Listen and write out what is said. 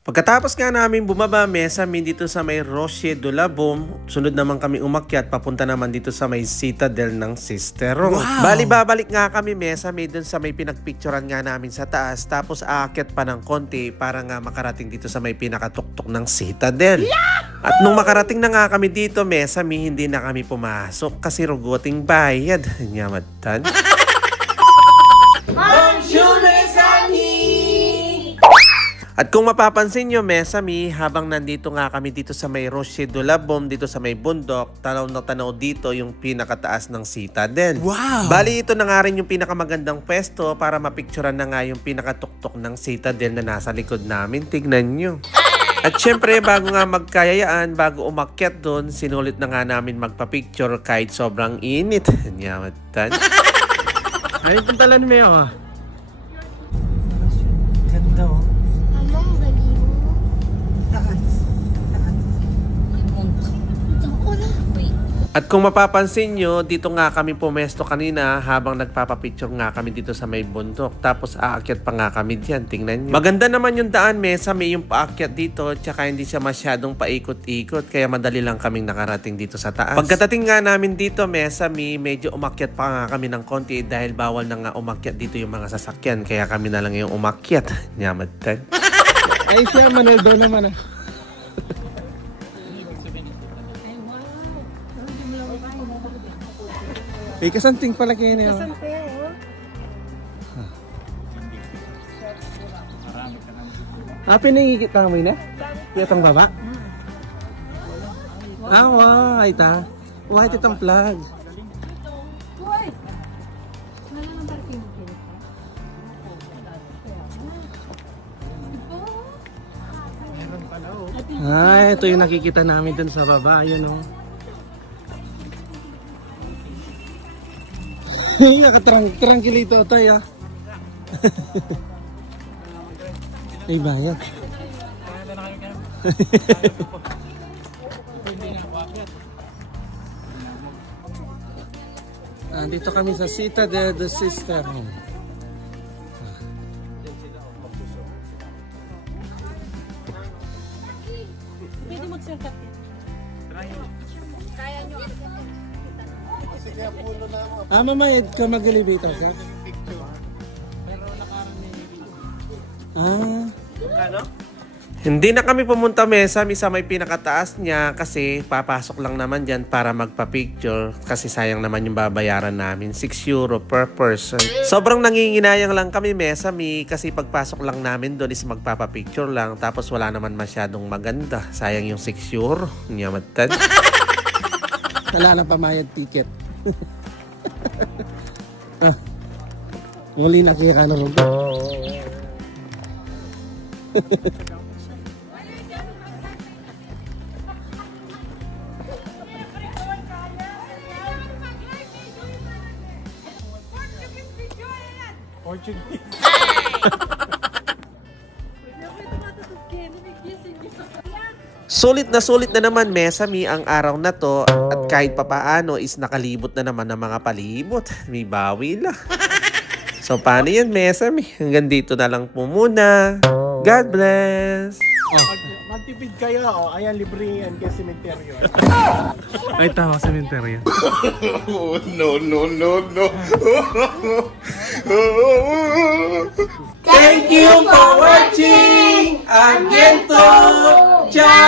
Pagkatapos nga namin bumaba Mesami dito sa may Roche de la Baume, sunod naman kami umakyat papunta naman dito sa may Citadel ng Sisteron. Wow! Bali babalik nga kami Mesami dun sa may pinagpicturan nga namin sa taas, tapos aakyat pa ng konti para nga makarating dito sa may pinakatuktok ng Citadel. At nung makarating na nga kami dito Mesami, hindi na kami pumasok kasi rugoting bayad. Nyamatan. At kung mapapansin nyo, Mesami, habang nandito nga kami dito sa may Roche de la Baume, dito sa may bundok, tanaw na tanaw dito yung pinakataas ng Citadel. Wow! Bali, ito na nga rin yung pinakamagandang pwesto para mapicturan na nga yung pinakatuktok ng Citadel na nasa likod namin. Tignan nyo. At syempre, bago nga magkayayaan, bago umakyat doon, sinulit na nga namin magpa-picture kahit sobrang init. Nyamatan. Ay, puntalan mo yun. Ganda oh. At kung mapapansin nyo, dito nga kami pumesto kanina habang nagpapapicture nga kami dito sa may bundok. Tapos aakyat pa nga kami dyan. Tingnan nyo. Maganda naman yung daan, Mesami, yung paakyat dito. Tsaka hindi siya masyadong paikot-ikot. Kaya madali lang kaming nakarating dito sa taas. Pagkatating nga namin dito, Mesami, medyo umakyat pa nga kami ng konti dahil bawal na nga umakyat dito yung mga sasakyan. Kaya kami na lang yung umakyat. Nyamatan. Ay siya, Manuel daw naman ah. May kasanting pala kayo niyo. Kasanting, oh. Pinangigit na kami na? Itong baba? Wow, ay ta. White itong plug. Ay, ito yung nakikita namin dun sa baba. Yun o. Nakatrangkilito tayo. Ay, bayad. Dito kami sa Citadel de Sisteron. Pwede mag-circuit yan. Kaya nyo. Mamayad ka mag-elevator ka? Hindi na kami pumunta Mesami sa may pinakataas niya kasi papasok lang naman dyan para magpa-picture kasi sayang naman yung babayaran namin, 6 euro per person. Sobrang nanginginayang lang kami Mesami kasi pagpasok lang namin doon is magpapa-picture lang tapos wala naman masyadong maganda. Sayang yung 6 euro. Nyamatan. Wala na pamayad ticket. Muli nakira na rin. Sulit na naman Mesami ang araw na to at kahit papaano is nakalibot na naman ng mga palibot. May bawi lang. So paano yan Mesami? Hanggang dito na lang po muna. God bless! Magtipid kayo, oh. Ayan, libre yan kaya sementeryo. Ay, tama, sementeryo. No. Thank you for watching! Again to! Ciao!